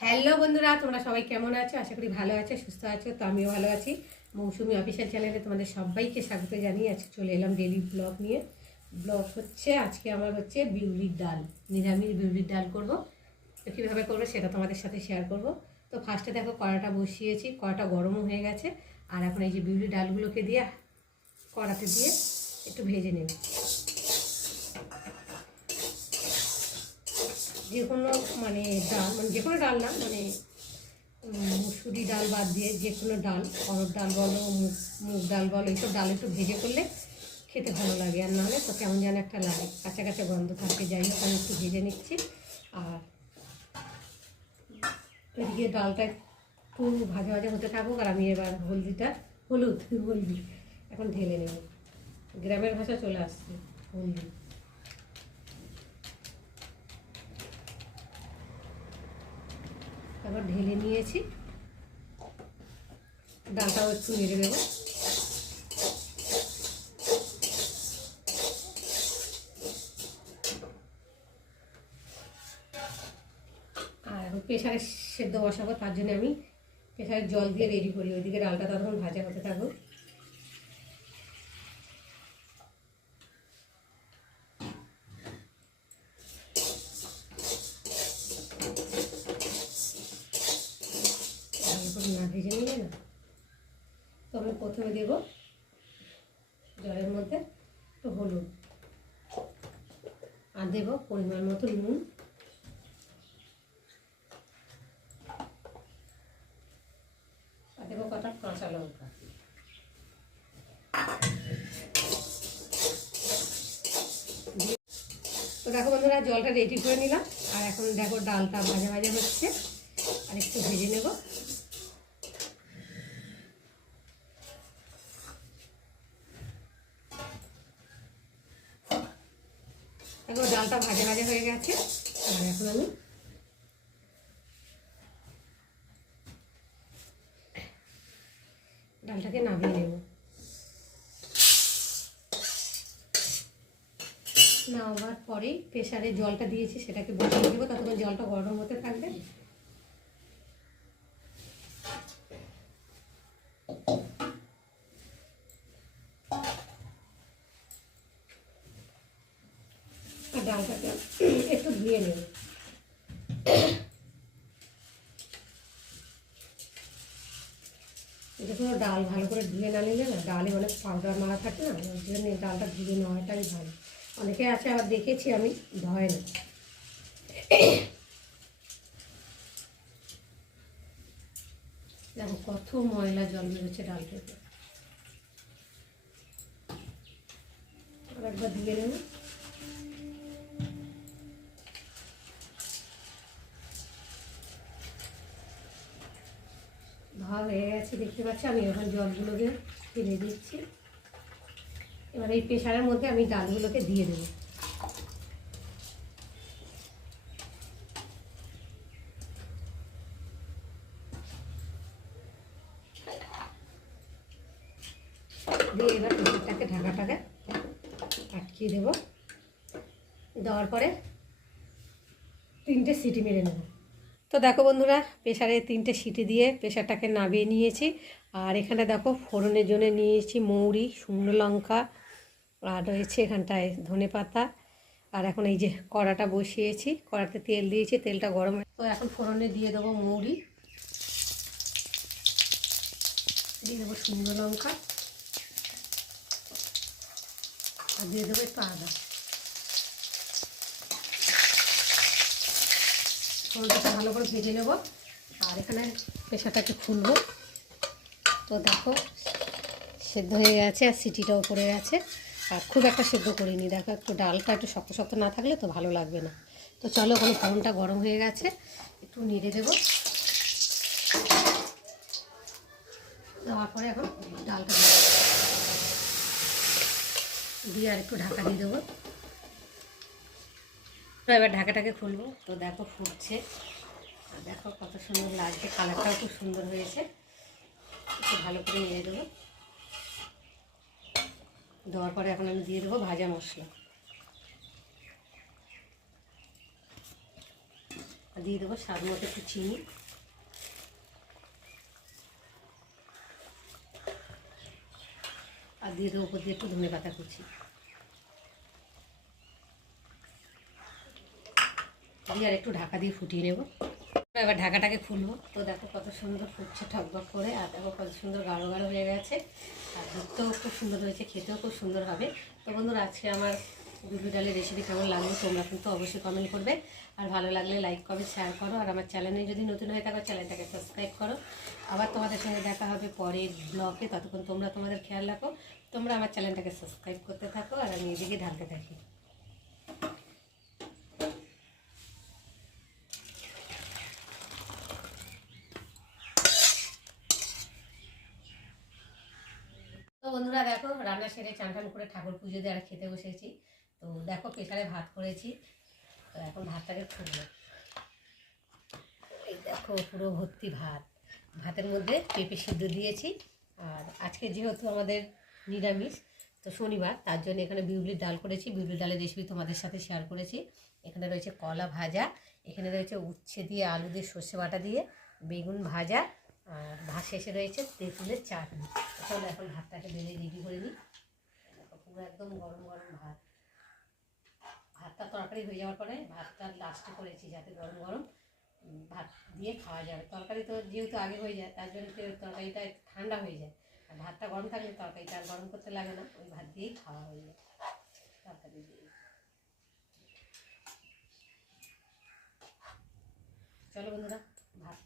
Hello বন্ধুরা, তোমরা সবাই কেমন আছো? আশা করি ভালো আছো, সুস্থ আছো, তো আমিও ভালো আছি। মৌসুমি অফিসিয়াল চ্যানেলে তোমাদের সবাইকে স্বাগত জানিয়ে আজকে চলে এলাম ডেলি ব্লগ নিয়ে। ব্লগ হচ্ছে, আজকে আমার হচ্ছে বিউলির ডাল, নিরামিষ বিউলির ডাল করব। তো কীভাবে করব সেটা তোমাদের সাথে শেয়ার করব। তো ফার্স্টে দেখো কড়াটা বসিয়েছি, কড়াটা গরমও হয়ে গেছে। আর এখন এই যে বিউলির ডালগুলোকে দিয়ে কড়াতে দিয়ে একটু ভেজে নেব। যে কোনো মানে ডাল মানে যে কোনো ডাল না মানে মুসুরি ডাল বাদ দিয়ে যে কোনো ডাল অরব ডাল বলো, মুগ মুগ ডাল বলো, এইসব ডাল একটু ভেজে করলে খেতে ভালো লাগে। আর নাহলে তো কেমন যেন একটা লাগে কাঁচা কাঁচা গন্ধ থাকে। যাই হোক, আমি একটু ভেজে নিচ্ছি। আর এদিকে ডালটা একটু ভাজা ভাজা হতে থাকুক, আর আমি এবার হলদিটা, হলুদ, হলদি, এখন ঢেলে নেব। গ্রামের ভাষা চলে আসছে, হলদি। তারপর ঢেলে নিয়েছি। ডালটাও একটু নেড়ে দেবো। আর প্রেশারে সেদ্ধ বসাবো, তার জন্য আমি প্রেশারে জল দিয়ে রেডি করি। ওইদিকে ডালটা তখন ভাজা হতে থাকুক ভালো করে না ভেজে নিলে না তো আমি প্রথমে দেব জলের মধ্যে একটু হলুদ। আর দেবো পরিমাণ মতো নুন। আর দেবো কটা কাঁচা লঙ্কা। তো দেখো বন্ধুরা, জলটা রেডি করে নিলাম। আর এখন দেখো ডালটা ভাজা ভাজা হচ্ছে। আর একটু ভেজে নেব। ডালটা ভাজা ভাজা হয়ে গেছে। আর এখন আমি ডালটাকে নামিয়ে নেব। নামার পরেই প্রেশারে জলটা দিয়েছি, সেটাকে বসিয়ে দেবো ততক্ষণ জলটা গরম হতে থাকবে। আর ডালটাকে একটু ধুয়ে নেব। এটা কোনো ডাল ভালো করে ধুয়ে না নিলে না, ডালে অনেক পাউডার মারা থাকে না, ওই জন্য ডালটা ধুয়ে নেওয়াটাই ভালো। অনেকে আছে, আবার দেখেছি আমি, ধয় না। দেখো কত ময়লা জল বেরোচ্ছে ডাল থেকে। আর একবার ধুয়ে নেব ধোয়া হয়ে গেছে, দেখতে পাচ্ছি। আমি এখন জলগুলোকে ফেলে দিচ্ছি। এবার এই প্রেশারের মধ্যে আমি ডালগুলোকে দিয়ে দেবো। দিয়ে এবার ঢাকাটাকে আটকিয়ে দেবো। দেওয়ার পরে তিনটে সিটি মেরে নেব। তো দেখো বন্ধুরা প্রেশারে তিনটে সিটি দিয়ে প্রেশারটাকে নামিয়ে নিয়েছি। আর এখানে দেখো, ফোড়নের জন্য নিয়েছি মৌরি, শুকনো লঙ্কা, আর রয়েছে এখানটায় ধনে পাতা। আর এখন এই যে কড়াটা বসিয়েছি, কড়াতে তেল দিয়েছি, তেলটা গরম তো এখন ফোড়নে দিয়ে দেবো মৌরি। দিয়ে দেবো শুকনো লঙ্কা। আর দিয়ে দেবো একটু আদা ফোড়নটাকে ভালো করে ভেজে নেব। আর এখানে প্রেশারটাকে খুলবো। তো দেখো, সেদ্ধ হয়ে গেছে আর সিটিটাও পড়ে গেছে। আর খুব একটা সেদ্ধ করিনি। দেখো, একটু ডালটা একটু শক্ত শক্ত না থাকলে তো ভালো লাগবে না। তো চলো ওখানে ফোড়নটা গরম হয়ে গেছে। একটু নেড়ে দেবো। দেওয়ার পরে এখন ডালটা দিয়ে আর একটু ঢাকা দিয়ে দেবো। এবার ঢাকাটাকে খুলবো। তো দেখো ফুটছে। দেখো কত সুন্দর লাগছে। কালারটাও খুব সুন্দর হয়েছে। একটু ভালো করে নিয়ে দেবো। দেওয়ার পরে এখন আমি দিয়ে দেবো ভাজা মশলা। দিয়ে দেবো স্বাদ মতো একটু চিনি। আর দিয়ে দেবো উপর দিয়ে একটু ধনে পাতা কুচি। দিয়ে আর একটু ঢাকা দিয়ে ফুটিয়ে নেব। এবার ঢাকাটাকে খুলবো। তো দেখো কত সুন্দর ফুটছে ঠকবক করে, আর দেখো কত সুন্দর গাঢ় গাঢ় হয়ে গেছে। আর দেখতেও খুব সুন্দর হয়েছে, খেতেও খুব সুন্দর হবে। তো বন্ধুরা, আজকে আমার দুধু ডালের রেসিপি কেমন লাগল তোমরা কিন্তু অবশ্যই কমেন্ট করবে। আর ভালো লাগলে লাইক কমেন্ট শেয়ার করো। আর আমার চ্যানেলে যদি নতুন হয়ে থাকো চ্যানেলটাকে সাবস্ক্রাইব করো। আবার তোমাদের সঙ্গে দেখা হবে পরের ব্লগে ততক্ষণ তোমরা তোমাদের খেয়াল রাখো। তোমরা আমার চ্যানেলটাকে সাবস্ক্রাইব করতে থাকো। আর আমি এদিকে ঢালতে থাকি তো বন্ধুরা দেখো রান্না সেরে চান টান করে ঠাকুর পুজো দিয়ে আর খেতে বসেছি। তো দেখো প্রেশারে ভাত করেছি। তো এখন ভাতটাকে খুলবো এই দেখো পুরো ভর্তি ভাত। ভাতের মধ্যে পেঁপে সিদ্ধ দিয়েছি। আর আজকে যেহেতু আমাদের নিরামিষ, তো শনিবার, তার জন্য এখানে বিউলির ডাল করেছি। বিউলির ডালের রেসিপি তোমাদের সাথে শেয়ার করেছি। এখানে রয়েছে কলা ভাজা, এখানে রয়েছে উচ্ছে দিয়ে আলু দিয়ে সর্ষে বাটা দিয়ে বেগুন ভাজা, আর ভাত শেষে রয়েছে তেঁতুলের চাটনি। চলো এখন ভাতটাকে বেলে রেডি পুরো একদম গরম গরম ভাত। ভাতটা তরকারি হয়ে যাওয়ার পরে ভাতটা লাস্টে করেছি যাতে গরম গরম ভাত দিয়ে খাওয়া যাবে। তরকারি তো যেহেতু আগে হয়ে যায়, তার জন্য তরকারিটা ঠান্ডা হয়ে যায়। আর ভাতটা গরম থাকলে তরকারিটা আর গরম করতে লাগে না, ওই ভাত দিয়েই খাওয়া হয়ে যায়। তরকারি দিয়ে। চলো বন্ধুরা, ভাত